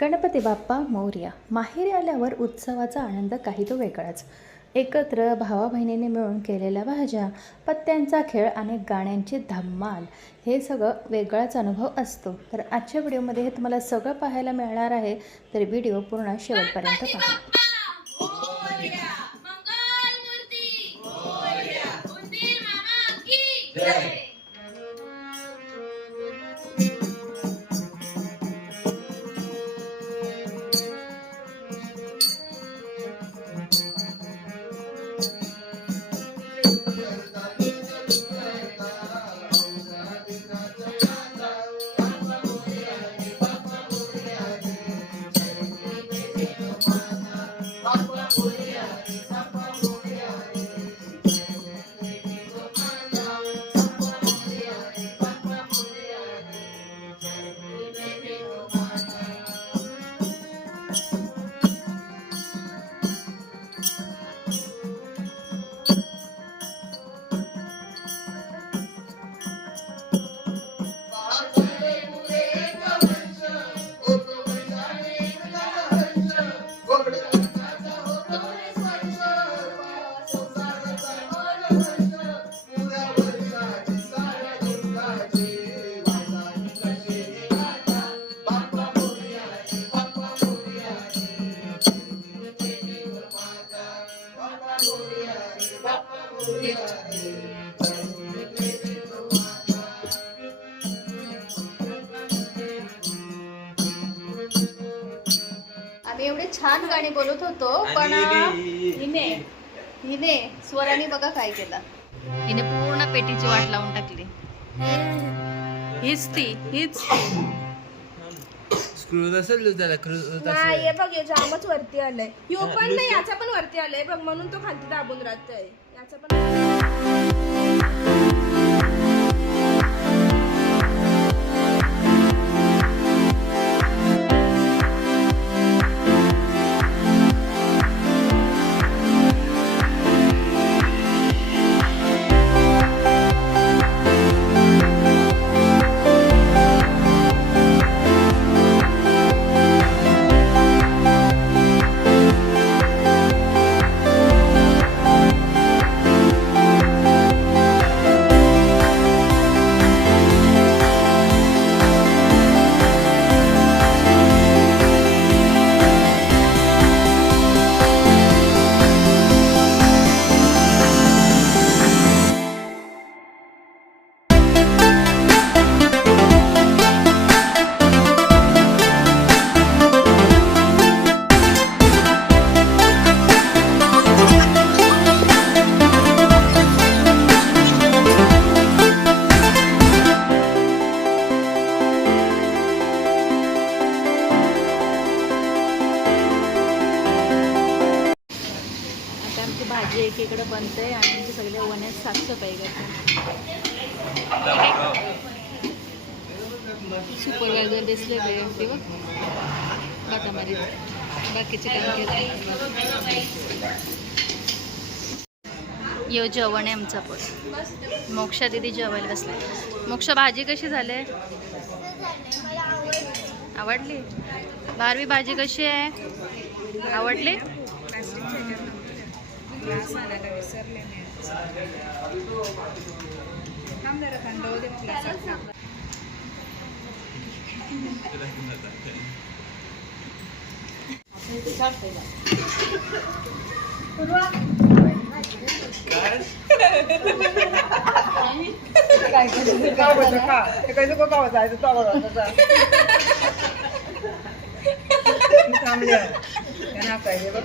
गणपती बाप्पा मोर्या. माहेरी आल्यावर उत्सवाचा आनंद काही तो वेगळाच. एकत्र भावा बहिणीने मिळून केलेल्या भाज्या पत्त्यांचा खेळ आणि गाण्यांची धम्माल हे सगळं वेगळाच अनुभव असतो. तर आजच्या व्हिडिओमध्ये हे तुम्हाला सगळं पाहायला मिळणार आहे तर व्हिडिओ पूर्ण शेवटपर्यंत पहा. मंगल बोलत होतो पण हिने हिने स्वराने बघा काय केलं. हिने पूर्ण पेटीची वाट लावून टाकली. हीच ती हीच स्क्रू असेल त्याला नाही हे बघ हे जामच वरती आलंय. यो पण नाही याचा पण वरती आलंय. बघ म्हणून तो खालती दाबून राहतोय. याचा पण कारण आमची भाजी एकीकडे बनते आणि आमची सगळ्या वण्यात साफसफाई करते. सुपरवायझर दिसले ते ते बघ. मारीत बाकीचे काम यो जेवण आहे आमचा पण. मोक्षा दिदी जेवायला बसले मोक्षा भाजी कशी झाली? आवडली? बारवी भाजी कशी आहे? आवडली? Nasaan? Ano surname yan? Kamera kando, di mo kasap. Kamu lihat, kenapa ya, Pak?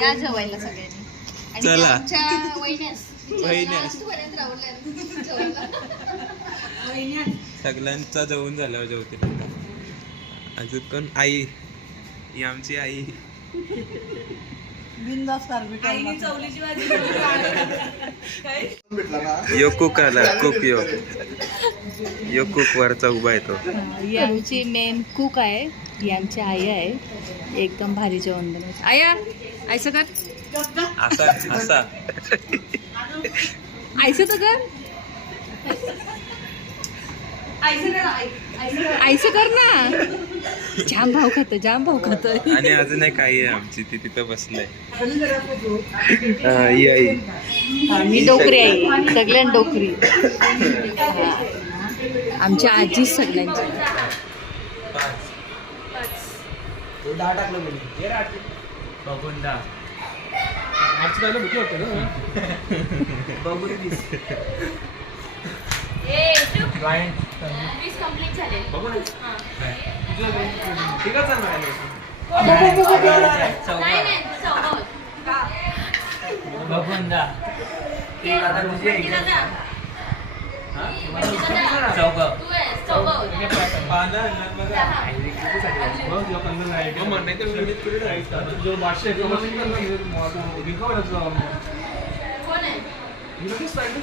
या जेवायला सगळ्यांनी. आणि चला. आमच्या वहिन्यास. वहिन्यास. लास्टपर्यंत राहुल्या जेवायला. सगळ्यांचा जेवण झाल्यावर जेवतील आता अजून कोण? आई. ही आमची आई. यो कुक आला. कुक यो यो कुक वरचा उभा येतो ही आमची मेन कुक आहे. ही आमची आई आहे. एकदम भारी जेवण बनवायचं आया! आयचं कर. असा तर कर. आयचं कर ना. जाम भाव खात जाम भाव खात. आणि अजून एक आई आहे आमची ती तिथं बसलंय. हा, ही आई. मी डोकरी आहे सगळ्यां डोकरी. हा. आमच्या आजी सगळ्यांची. वीस कंप्लीट झाले. नाही नाही चौदा. होत. ते दादा. दादा, तू आहेस, चौदा होत. कोण आहे?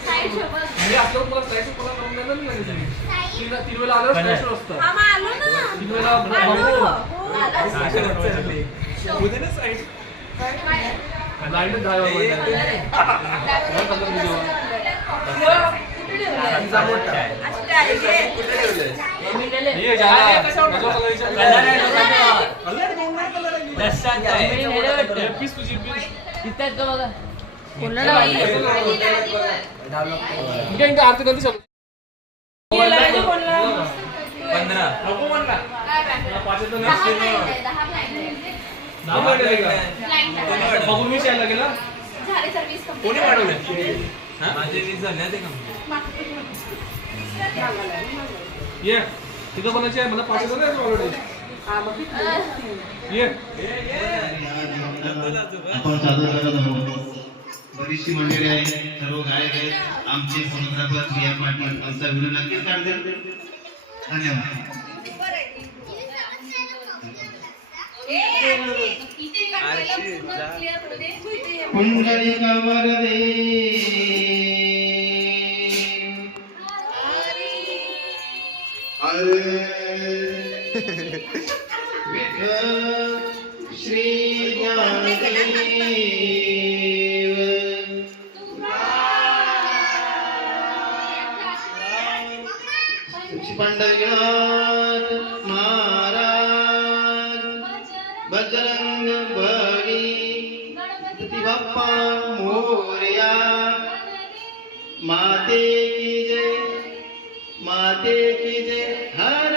साई सोबत. मामा आलो ना दहा blind आहे. Blind आहे. झाले सर्विस कंप्लीट माझे वीस झाले ते का ये. तिथं कोणाची आहे? मला पाच हजार ऑलरेडी आपण सादर करत आहोत बरीचशी मंडळी आहे सर्व गायक आहेत आमचे फोटोग्राफर प्रिया पाटील आमचा व्हिडिओ नक्कीच काढतील धन्यवाद. clear करू दे. पुंडलिका माते की जय माते की जय हर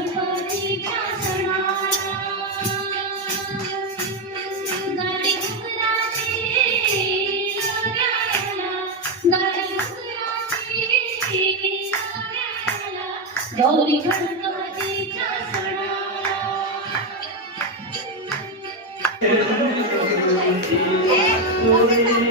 Thank you.